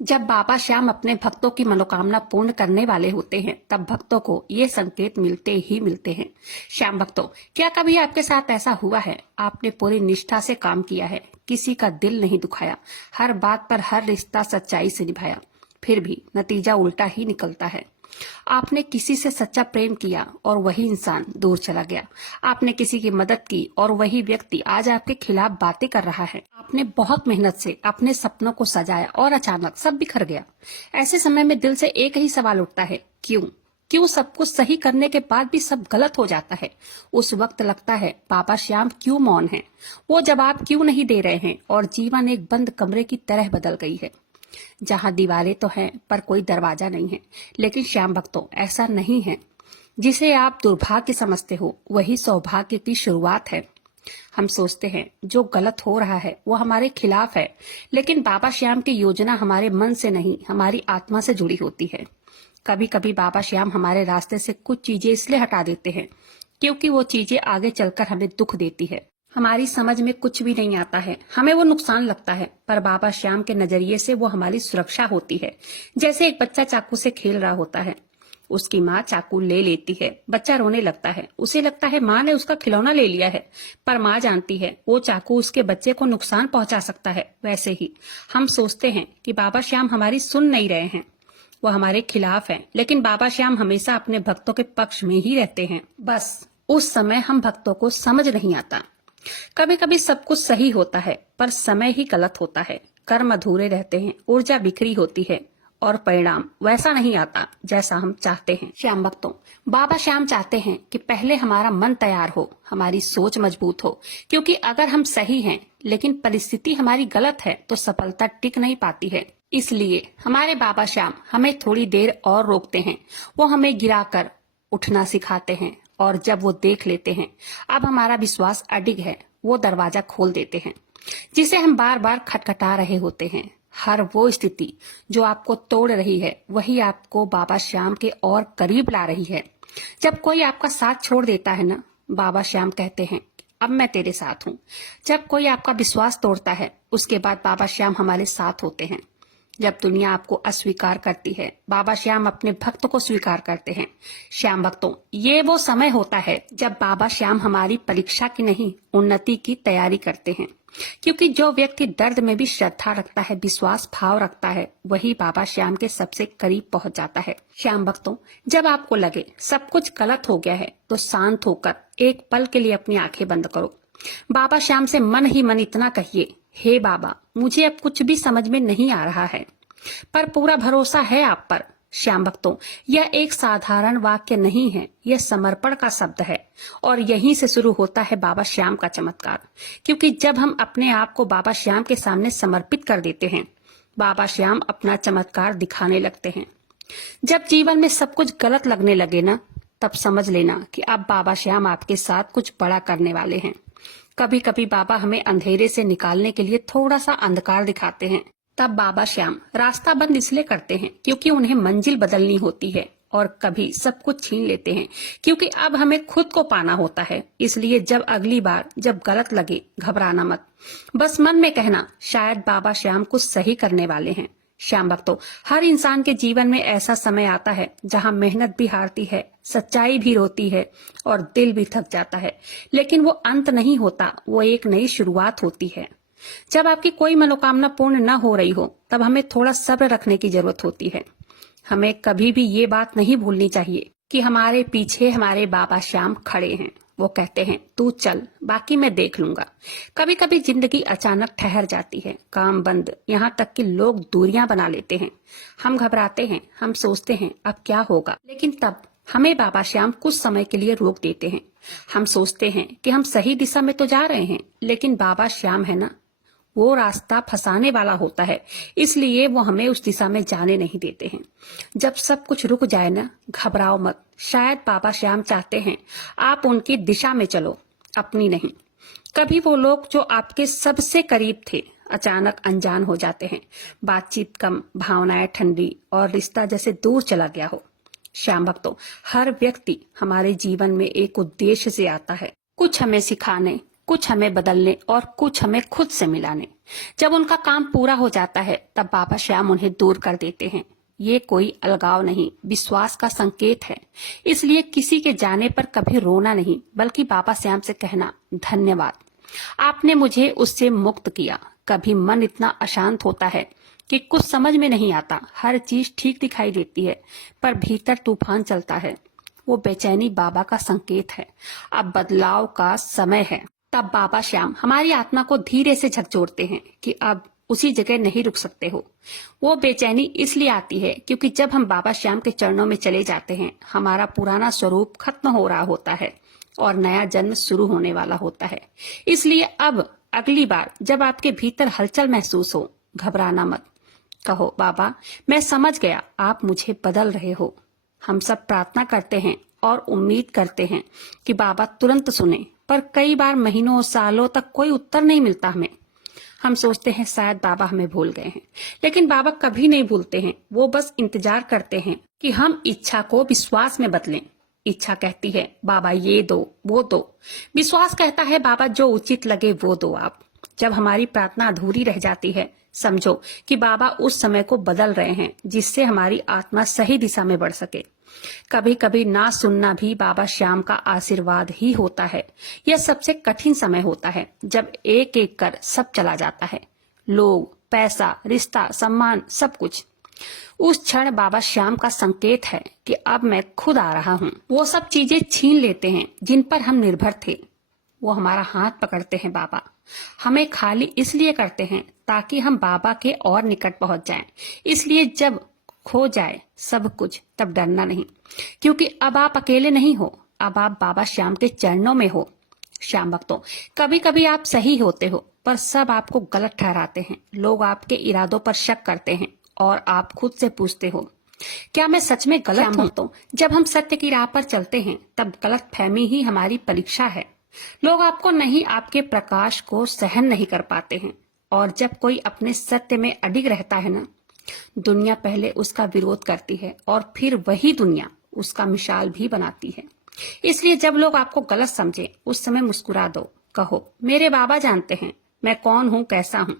जब बाबा श्याम अपने भक्तों की मनोकामना पूर्ण करने वाले होते हैं, तब भक्तों को ये संकेत मिलते ही मिलते हैं। श्याम भक्तों, क्या कभी आपके साथ ऐसा हुआ है? आपने पूरी निष्ठा से काम किया है, किसी का दिल नहीं दुखाया, हर बात पर हर रिश्ता सच्चाई से निभाया, फिर भी नतीजा उल्टा ही निकलता है। आपने किसी से सच्चा प्रेम किया और वही इंसान दूर चला गया। आपने किसी की मदद की और वही व्यक्ति आज आपके खिलाफ बातें कर रहा है। आपने बहुत मेहनत से अपने सपनों को सजाया और अचानक सब बिखर गया। ऐसे समय में दिल से एक ही सवाल उठता है, क्यों? क्यों सब कुछ सही करने के बाद भी सब गलत हो जाता है? उस वक्त लगता है, बाबा श्याम क्यों मौन है? वो जवाब क्यों नहीं दे रहे हैं? और जीवन एक बंद कमरे की तरह बदल गई है, जहां दीवारें तो हैं पर कोई दरवाजा नहीं है। लेकिन श्याम भक्तों, ऐसा नहीं है। जिसे आप दुर्भाग्य समझते हो, वही सौभाग्य की शुरुआत है। हम सोचते हैं जो गलत हो रहा है वो हमारे खिलाफ है, लेकिन बाबा श्याम की योजना हमारे मन से नहीं, हमारी आत्मा से जुड़ी होती है। कभी कभी बाबा श्याम हमारे रास्ते से कुछ चीजें इसलिए हटा देते हैं क्योंकि वो चीजें आगे चलकर हमें दुख देती है। हमारी समझ में कुछ भी नहीं आता है, हमें वो नुकसान लगता है, पर बाबा श्याम के नजरिए से वो हमारी सुरक्षा होती है। जैसे एक बच्चा चाकू से खेल रहा होता है, उसकी माँ चाकू ले लेती है, बच्चा रोने लगता है, उसे लगता है माँ ने उसका खिलौना ले लिया है, पर माँ जानती है वो चाकू उसके बच्चे को नुकसान पहुंचा सकता है। वैसे ही हम सोचते हैं कि बाबा श्याम हमारी सुन नहीं रहे हैं, वो हमारे खिलाफ हैं, लेकिन बाबा श्याम हमेशा अपने भक्तों के पक्ष में ही रहते हैं। बस उस समय हम भक्तों को समझ नहीं आता। कभी कभी सब कुछ सही होता है पर समय ही गलत होता है, कर्म अधूरे रहते हैं, ऊर्जा बिखरी होती है और परिणाम वैसा नहीं आता जैसा हम चाहते हैं। श्याम भक्तों, बाबा श्याम चाहते हैं कि पहले हमारा मन तैयार हो, हमारी सोच मजबूत हो, क्योंकि अगर हम सही हैं लेकिन परिस्थिति हमारी गलत है तो सफलता टिक नहीं पाती है। इसलिए हमारे बाबा श्याम हमें थोड़ी देर और रोकते हैं। वो हमें गिराकर उठना सिखाते हैं और जब वो देख लेते हैं अब हमारा विश्वास अडिग है, वो दरवाजा खोल देते हैं जिसे हम बार बार खटखटा रहे होते हैं। हर वो स्थिति जो आपको तोड़ रही है, वही आपको बाबा श्याम के और करीब ला रही है। जब कोई आपका साथ छोड़ देता है ना, बाबा श्याम कहते हैं अब मैं तेरे साथ हूँ। जब कोई आपका विश्वास तोड़ता है, उसके बाद बाबा श्याम हमारे साथ होते हैं। जब दुनिया आपको अस्वीकार करती है, बाबा श्याम अपने भक्त को स्वीकार करते हैं। श्याम भक्तों, ये वो समय होता है जब बाबा श्याम हमारी परीक्षा की नहीं, उन्नति की तैयारी करते हैं। क्योंकि जो व्यक्ति दर्द में भी श्रद्धा रखता है, विश्वास भाव रखता है, वही बाबा श्याम के सबसे करीब पहुंच जाता है। श्याम भक्तों, जब आपको लगे सब कुछ गलत हो गया है, तो शांत होकर एक पल के लिए अपनी आंखें बंद करो। बाबा श्याम से मन ही मन इतना कहिए, हे बाबा, मुझे अब कुछ भी समझ में नहीं आ रहा है, पर पूरा भरोसा है आप पर। श्याम भक्तों, यह एक साधारण वाक्य नहीं है, यह समर्पण का शब्द है और यहीं से शुरू होता है बाबा श्याम का चमत्कार। क्योंकि जब हम अपने आप को बाबा श्याम के सामने समर्पित कर देते हैं, बाबा श्याम अपना चमत्कार दिखाने लगते हैं। जब जीवन में सब कुछ गलत लगने लगे ना, तब समझ लेना कि अब बाबा श्याम आपके साथ कुछ बड़ा करने वाले हैं। कभी कभी बाबा हमें अंधेरे से निकालने के लिए थोड़ा सा अंधकार दिखाते हैं। तब बाबा श्याम रास्ता बंद इसलिए करते हैं क्योंकि उन्हें मंजिल बदलनी होती है, और कभी सब कुछ छीन लेते हैं क्योंकि अब हमें खुद को पाना होता है। इसलिए जब अगली बार जब गलत लगे, घबराना मत, बस मन में कहना, शायद बाबा श्याम कुछ सही करने वाले हैं। श्याम भक्तों, हर इंसान के जीवन में ऐसा समय आता है जहां मेहनत भी हारती है, सच्चाई भी रोती है और दिल भी थक जाता है, लेकिन वो अंत नहीं होता, वो एक नई शुरुआत होती है। जब आपकी कोई मनोकामना पूर्ण न हो रही हो, तब हमें थोड़ा सब्र रखने की जरूरत होती है। हमें कभी भी ये बात नहीं भूलनी चाहिए कि हमारे पीछे हमारे बाबा श्याम खड़े हैं। वो कहते हैं, तू चल, बाकी मैं देख लूंगा। कभी कभी जिंदगी अचानक ठहर जाती है, काम बंद, यहाँ तक कि लोग दूरियां बना लेते हैं। हम घबराते हैं, हम सोचते हैं अब क्या होगा, लेकिन तब हमें बाबा श्याम कुछ समय के लिए रोक देते हैं। हम सोचते हैं कि हम सही दिशा में तो जा रहे हैं, लेकिन बाबा श्याम है ना, वो रास्ता फंसाने वाला होता है, इसलिए वो हमें उस दिशा में जाने नहीं देते हैं। जब सब कुछ रुक जाए ना, घबराओ मत। शायद बाबा श्याम चाहते हैं आप उनकी दिशा में चलो, अपनी नहीं। कभी वो लोग जो आपके सबसे करीब थे अचानक अनजान हो जाते हैं, बातचीत कम, भावनाएं ठंडी और रिश्ता जैसे दूर चला गया हो। श्याम भक्तों, हर व्यक्ति हमारे जीवन में एक उद्देश्य से आता है, कुछ हमें सिखाने, कुछ हमें बदलने और कुछ हमें खुद से मिलाने। जब उनका काम पूरा हो जाता है तब बाबा श्याम उन्हें दूर कर देते हैं। ये कोई अलगाव नहीं, विश्वास का संकेत है। इसलिए किसी के जाने पर कभी रोना नहीं, बल्कि बाबा श्याम से कहना, धन्यवाद, आपने मुझे उससे मुक्त किया। कभी मन इतना अशांत होता है कि कुछ समझ में नहीं आता, हर चीज ठीक दिखाई देती है पर भीतर तूफान चलता है। वो बेचैनी बाबा का संकेत है, अब बदलाव का समय है। तब बाबा श्याम हमारी आत्मा को धीरे से झकझोरते हैं कि अब उसी जगह नहीं रुक सकते हो। वो बेचैनी इसलिए आती है क्योंकि जब हम बाबा श्याम के चरणों में चले जाते हैं, हमारा पुराना स्वरूप खत्म हो रहा होता है और नया जन्म शुरू होने वाला होता है। इसलिए अब अगली बार जब आपके भीतर हलचल महसूस हो, घबराना मत। कहो, बाबा मैं समझ गया, आप मुझे बदल रहे हो। हम सब प्रार्थना करते हैं और उम्मीद करते हैं कि बाबा तुरंत सुने, पर कई बार महीनों सालों तक कोई उत्तर नहीं मिलता हमें। हम सोचते हैं शायद बाबा हमें भूल गए हैं, लेकिन बाबा कभी नहीं भूलते हैं। वो बस इंतजार करते हैं कि हम इच्छा को विश्वास में बदलें। इच्छा कहती है बाबा ये दो वो दो, विश्वास कहता है बाबा जो उचित लगे वो दो आप। जब हमारी प्रार्थना अधूरी रह जाती है, समझो कि बाबा उस समय को बदल रहे हैं जिससे हमारी आत्मा सही दिशा में बढ़ सके। कभी कभी ना सुनना भी बाबा श्याम का आशीर्वाद ही होता है। यह सबसे कठिन समय होता है जब एक एक कर सब चला जाता है, लोग, पैसा, रिश्ता, सम्मान, सब कुछ। उस क्षण बाबा श्याम का संकेत है कि अब मैं खुद आ रहा हूँ। वो सब चीजें छीन लेते हैं जिन पर हम निर्भर थे। वो हमारा हाथ पकड़ते हैं बाबा, हमें खाली इसलिए करते हैं ताकि हम बाबा के और निकट पहुंच जाएं। इसलिए जब खो जाए सब कुछ तब डरना नहीं, क्योंकि अब आप अकेले नहीं हो, अब आप बाबा श्याम के चरणों में हो। श्याम भक्तों, कभी कभी आप सही होते हो पर सब आपको गलत ठहराते हैं। लोग आपके इरादों पर शक करते हैं और आप खुद से पूछते हो, क्या मैं सच में गलत हूँ? तो जब हम सत्य की राह पर चलते हैं तब गलत फहमी ही हमारी परीक्षा है। लोग आपको नहीं, आपके प्रकाश को सहन नहीं कर पाते हैं। और जब कोई अपने सत्य में अडिग रहता है ना, दुनिया पहले उसका विरोध करती है और फिर वही दुनिया उसका मिसाल भी बनाती है। इसलिए जब लोग आपको गलत समझे उस समय मुस्कुरा दो, कहो मेरे बाबा जानते हैं मैं कौन हूँ, कैसा हूँ।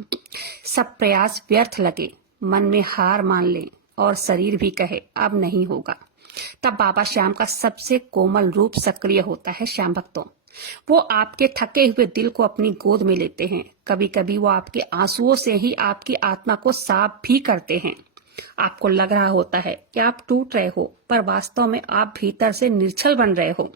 सब प्रयास व्यर्थ लगे, मन में हार मान ले और शरीर भी कहे अब नहीं होगा, तब बाबा श्याम का सबसे कोमल रूप सक्रिय होता है। श्याम भक्तों, वो आपके थके हुए दिल को अपनी गोद में लेते हैं। कभी कभी वो आपके आंसुओं से ही आपकी आत्मा को साफ भी करते हैं। आपको लग रहा होता है कि आप टूट रहे हो, पर वास्तव में आप भीतर से निर्छल बन रहे हो,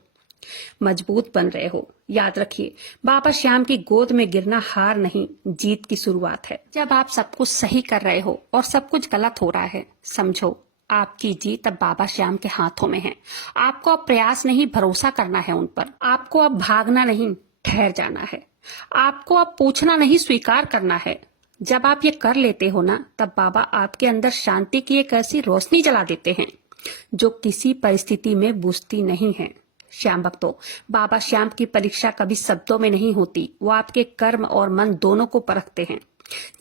मजबूत बन रहे हो। याद रखिए, बाबा श्याम की गोद में गिरना हार नहीं, जीत की शुरुआत है। जब आप सब कुछ सही कर रहे हो और सब कुछ गलत हो रहा है, समझो आपकी जीत अब बाबा श्याम के हाथों में है। आपको अब प्रयास नहीं, भरोसा करना है उन पर। आपको अब भागना नहीं, ठहर जाना है। आपको अब पूछना नहीं, स्वीकार करना है। जब आप ये कर लेते हो ना, तब बाबा आपके अंदर शांति की एक ऐसी रोशनी जला देते हैं जो किसी परिस्थिति में बुझती नहीं है। श्याम भक्तों, बाबा श्याम की परीक्षा कभी शब्दों में नहीं होती, वो आपके कर्म और मन दोनों को परखते हैं।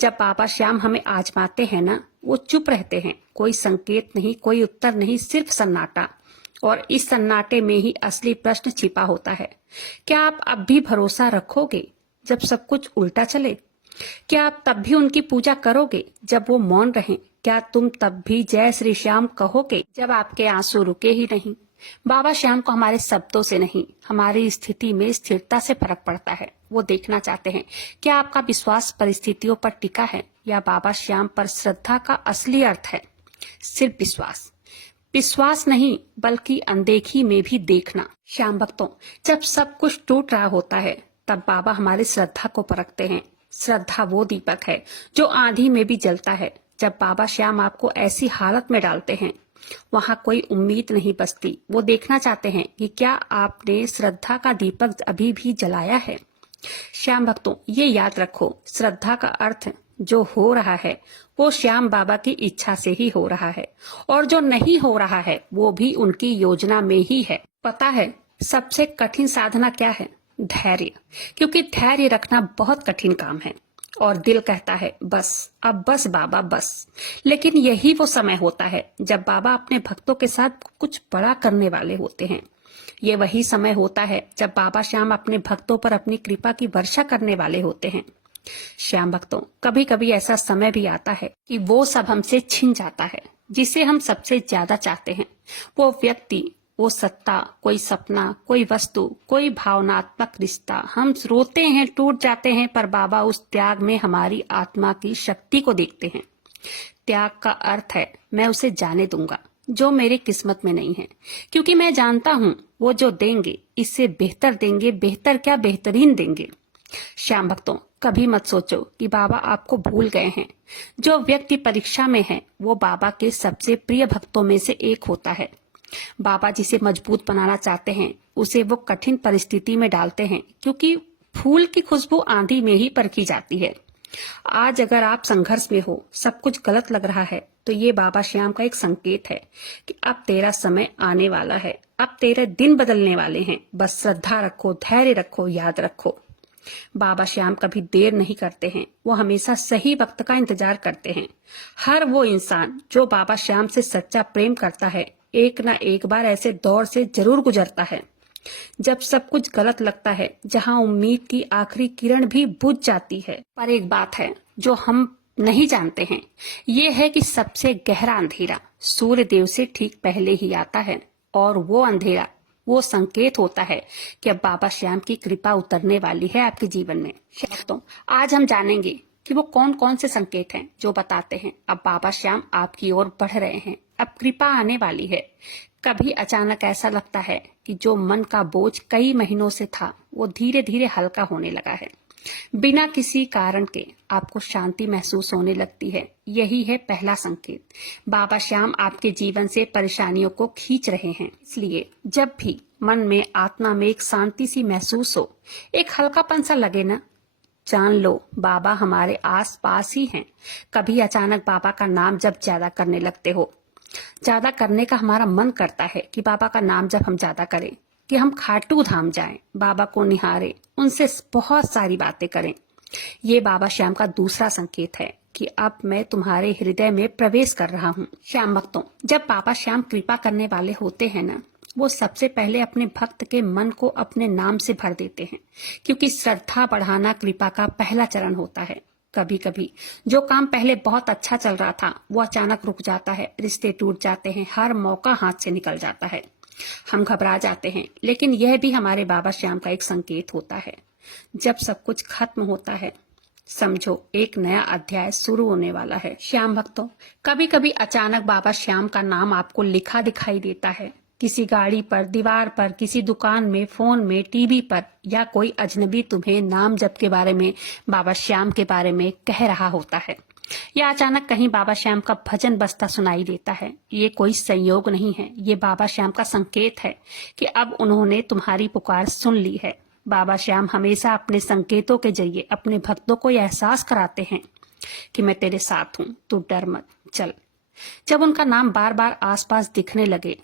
जब बाबा श्याम हमें आजमाते हैं ना, वो चुप रहते हैं, कोई संकेत नहीं, कोई उत्तर नहीं, सिर्फ सन्नाटा। और इस सन्नाटे में ही असली प्रश्न छिपा होता है, क्या आप अब भी भरोसा रखोगे जब सब कुछ उल्टा चले? क्या आप तब भी उनकी पूजा करोगे जब वो मौन रहें? क्या तुम तब भी जय श्री श्याम कहोगे जब आपके आंसू रुके ही नहीं? बाबा श्याम को हमारे शब्दों से नहीं, हमारी स्थिति में स्थिरता से फर्क पड़ता है। वो देखना चाहते हैं क्या आपका विश्वास परिस्थितियों पर टिका है या बाबा श्याम पर श्रद्धा का असली अर्थ है। सिर्फ विश्वास, विश्वास नहीं बल्कि अनदेखी में भी देखना। श्याम भक्तों, जब सब कुछ टूट रहा होता है तब बाबा हमारी श्रद्धा को परखते हैं। श्रद्धा वो दीपक है जो आंधी में भी जलता है। जब बाबा श्याम आपको ऐसी हालत में डालते हैं, वहाँ कोई उम्मीद नहीं बचती। वो देखना चाहते हैं कि क्या आपने श्रद्धा का दीपक अभी भी जलाया है। श्याम भक्तों, ये याद रखो, श्रद्धा का अर्थ जो हो रहा है वो श्याम बाबा की इच्छा से ही हो रहा है, और जो नहीं हो रहा है वो भी उनकी योजना में ही है। पता है सबसे कठिन साधना क्या है? धैर्य। क्योंकि धैर्य रखना बहुत कठिन काम है और दिल कहता है बस, अब बस बाबा बस। लेकिन यही वो समय होता है जब बाबा अपने भक्तों के साथ कुछ बड़ा करने वाले होते हैं। ये वही समय होता है जब बाबा श्याम अपने भक्तों पर अपनी कृपा की वर्षा करने वाले होते हैं। श्याम भक्तों, कभी कभी ऐसा समय भी आता है कि वो सब हमसे छिन जाता है जिसे हम सबसे ज्यादा चाहते हैं। वो व्यक्ति, वो सत्ता, कोई सपना, कोई वस्तु, कोई भावनात्मक रिश्ता। हम रोते हैं, टूट जाते हैं, पर बाबा उस त्याग में हमारी आत्मा की शक्ति को देखते हैं। त्याग का अर्थ है मैं उसे जाने दूंगा जो मेरी किस्मत में नहीं है, क्योंकि मैं जानता हूँ वो जो देंगे इससे बेहतर देंगे, बेहतर क्या बेहतरीन देंगे। श्याम भक्तों, कभी मत सोचो कि बाबा आपको भूल गए हैं। जो व्यक्ति परीक्षा में है वो बाबा के सबसे प्रिय भक्तों में से एक होता है। बाबा जिसे मजबूत बनाना चाहते हैं उसे वो कठिन परिस्थिति में डालते हैं, क्योंकि फूल की खुशबू आंधी में ही परखी जाती है। आज अगर आप संघर्ष में हो, सब कुछ गलत लग रहा है, तो ये बाबा श्याम का एक संकेत है कि अब तेरा समय आने वाला है, अब तेरे दिन बदलने वाले हैं। बस श्रद्धा रखो, धैर्य रखो, याद रखो। बाबा श्याम कभी देर नहीं करते हैं, वो हमेशा सही वक्त का इंतजार करते हैं। हर वो इंसान जो बाबा श्याम से सच्चा प्रेम करता है, एक न एक बार ऐसे दौर से जरूर गुजरता है जब सब कुछ गलत लगता है, जहां उम्मीद की आखिरी किरण भी बुझ जाती है। पर एक बात है जो हम नहीं जानते हैं, ये है कि सबसे गहरा अंधेरा सूर्य देव से ठीक पहले ही आता है, और वो अंधेरा वो संकेत होता है कि अब बाबा श्याम की कृपा उतरने वाली है आपके जीवन में। तो आज हम जानेंगे कि वो कौन कौन से संकेत हैं जो बताते हैं अब बाबा श्याम आपकी ओर बढ़ रहे हैं, अब कृपा आने वाली है। कभी अचानक ऐसा लगता है कि जो मन का बोझ कई महीनों से था वो धीरे धीरे हल्का होने लगा है। बिना किसी कारण के आपको शांति महसूस होने लगती है। यही है पहला संकेत। बाबा श्याम आपके जीवन से परेशानियों को खींच रहे हैं। इसलिए जब भी मन में, आत्मा में एक शांति सी महसूस हो, एक हल्कापन सा लगे ना, जान लो बाबा हमारे आस पास ही हैं। कभी अचानक बाबा का नाम जब ज्यादा करने लगते हो, ज्यादा करने का हमारा मन करता है कि बाबा का नाम जब हम ज्यादा करें, कि हम खाटू धाम जाएं, बाबा को निहारें, उनसे बहुत सारी बातें करें। ये बाबा श्याम का दूसरा संकेत है कि अब मैं तुम्हारे हृदय में प्रवेश कर रहा हूँ। श्याम भक्तों, जब बाबा श्याम कृपा करने वाले होते हैं ना, वो सबसे पहले अपने भक्त के मन को अपने नाम से भर देते हैं, क्योंकि श्रद्धा बढ़ाना कृपा का पहला चरण होता है। कभी कभी जो काम पहले बहुत अच्छा चल रहा था वो अचानक रुक जाता है, रिश्ते टूट जाते हैं, हर मौका हाथ से निकल जाता है। हम घबरा जाते हैं, लेकिन यह भी हमारे बाबा श्याम का एक संकेत होता है। जब सब कुछ खत्म होता है, समझो एक नया अध्याय शुरू होने वाला है। श्याम भक्तों, कभी कभी अचानक बाबा श्याम का नाम आपको लिखा दिखाई देता है, किसी गाड़ी पर, दीवार पर, किसी दुकान में, फोन में, टीवी पर, या कोई अजनबी तुम्हें नाम जप के बारे में, बाबा श्याम के बारे में कह रहा होता है, या अचानक कहीं बाबा श्याम का भजन बजता सुनाई देता है। ये कोई संयोग नहीं है, ये बाबा श्याम का संकेत है कि अब उन्होंने तुम्हारी पुकार सुन ली है। बाबा श्याम हमेशा अपने संकेतों के जरिए अपने भक्तों को यह एहसास कराते हैं कि मैं तेरे साथ हूँ, तू डर मत, चल। जब उनका नाम बार बार आसपास दिखने लगे,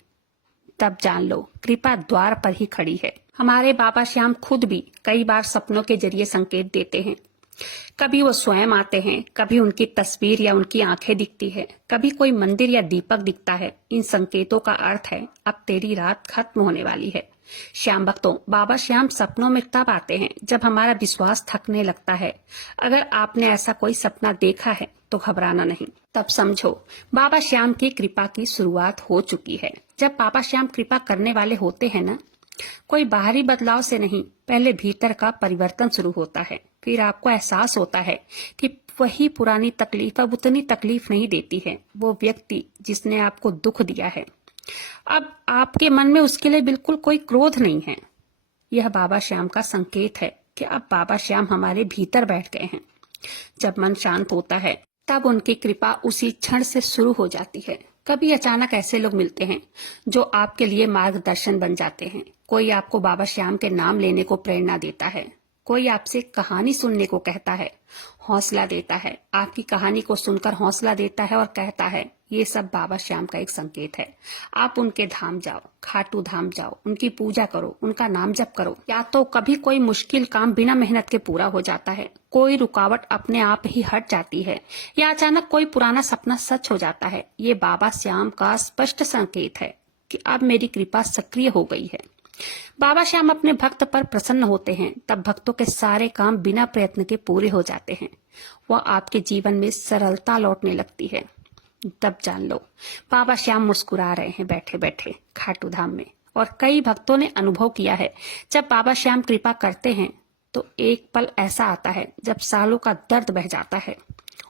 तब जान लो कृपा द्वार पर ही खड़ी है। हमारे बाबा श्याम खुद भी कई बार सपनों के जरिए संकेत देते हैं। कभी वो स्वयं आते हैं, कभी उनकी तस्वीर या उनकी आंखें दिखती है, कभी कोई मंदिर या दीपक दिखता है। इन संकेतों का अर्थ है अब तेरी रात खत्म होने वाली है। श्याम भक्तों, बाबा श्याम सपनों में तब आते हैं जब हमारा विश्वास थकने लगता है। अगर आपने ऐसा कोई सपना देखा है तो घबराना नहीं, तब समझो बाबा श्याम की कृपा की शुरुआत हो चुकी है। जब बाबा श्याम कृपा करने वाले होते हैं ना, कोई बाहरी बदलाव से नहीं, पहले भीतर का परिवर्तन शुरू होता है। फिर आपको एहसास होता है कि वही पुरानी तकलीफ अब उतनी तकलीफ नहीं देती है। वो व्यक्ति जिसने आपको दुख दिया है, अब आपके मन में उसके लिए बिल्कुल कोई क्रोध नहीं है। यह बाबा श्याम का संकेत है कि अब बाबा श्याम हमारे भीतर बैठ गए हैं। जब मन शांत होता है, तब उनकी कृपा उसी क्षण से शुरू हो जाती है। कभी अचानक ऐसे लोग मिलते हैं जो आपके लिए मार्गदर्शन बन जाते हैं। कोई आपको बाबा श्याम के नाम लेने को प्रेरणा देता है, कोई आपसे कहानी सुनने को कहता है, हौसला देता है, आपकी कहानी को सुनकर हौसला देता है और कहता है। ये सब बाबा श्याम का एक संकेत है। आप उनके धाम जाओ, खाटू धाम जाओ, उनकी पूजा करो, उनका नाम जप करो। या तो कभी कोई मुश्किल काम बिना मेहनत के पूरा हो जाता है, कोई रुकावट अपने आप ही हट जाती है, या अचानक कोई पुराना सपना सच हो जाता है। ये बाबा श्याम का स्पष्ट संकेत है कि अब मेरी कृपा सक्रिय हो गई है। बाबा श्याम अपने भक्त पर प्रसन्न होते हैं, तब भक्तों के सारे काम बिना प्रयत्न के पूरे हो जाते हैं। वह आपके जीवन में सरलता लौटने लगती है। तब जान लो बाबा श्याम मुस्कुरा रहे हैं बैठे बैठे खाटू धाम में। और कई भक्तों ने अनुभव किया है, जब बाबा श्याम कृपा करते हैं तो एक पल ऐसा आता है जब सालों का दर्द बह जाता है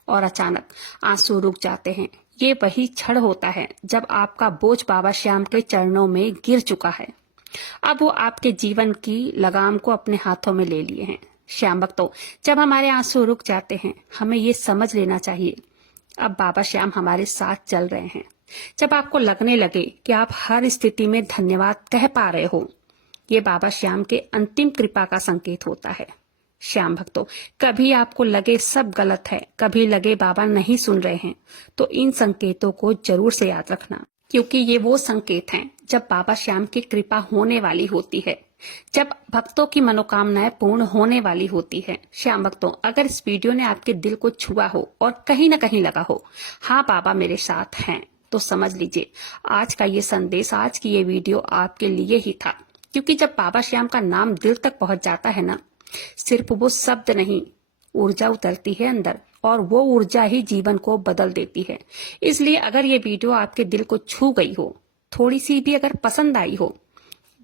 और अचानक आंसू रुक जाते हैं। ये वही क्षण होता है जब आपका बोझ बाबा श्याम के चरणों में गिर चुका है। अब वो आपके जीवन की लगाम को अपने हाथों में ले लिए हैं। श्याम भक्तों, जब हमारे आंसू रुक जाते हैं, हमें ये समझ लेना चाहिए अब बाबा श्याम हमारे साथ चल रहे हैं। जब आपको लगने लगे कि आप हर स्थिति में धन्यवाद कह पा रहे हो, ये बाबा श्याम के अंतिम कृपा का संकेत होता है। श्याम भक्तों, कभी आपको लगे सब गलत है, कभी लगे बाबा नहीं सुन रहे हैं, तो इन संकेतों को जरूर से याद रखना, क्योंकि ये वो संकेत हैं जब बाबा श्याम की कृपा होने वाली होती है, जब भक्तों की मनोकामनाएं पूर्ण होने वाली होती है। श्याम भक्तों, अगर इस वीडियो ने आपके दिल को छुआ हो और कहीं ना कहीं लगा हो हाँ बाबा मेरे साथ हैं, तो समझ लीजिए आज का ये संदेश, आज की ये वीडियो आपके लिए ही था। क्योंकि जब बाबा श्याम का नाम दिल तक पहुंच जाता है ना, सिर्फ वो शब्द नहीं, ऊर्जा उतरती है अंदर, और वो ऊर्जा ही जीवन को बदल देती है। इसलिए अगर ये वीडियो आपके दिल को छू गई हो, थोड़ी सी भी अगर पसंद आई हो,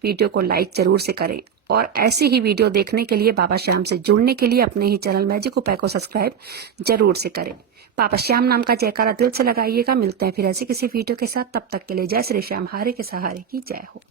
वीडियो को लाइक जरूर से करें। और ऐसी ही वीडियो देखने के लिए, बाबा श्याम से जुड़ने के लिए अपने ही चैनल मैजिक उपाय को सब्सक्राइब जरूर से करें। बाबा श्याम नाम का जयकारा दिल से लगाइएगा। मिलते हैं फिर ऐसे किसी वीडियो के साथ, तब तक के लिए जय श्री श्याम, हारे के सहारे की जय हो।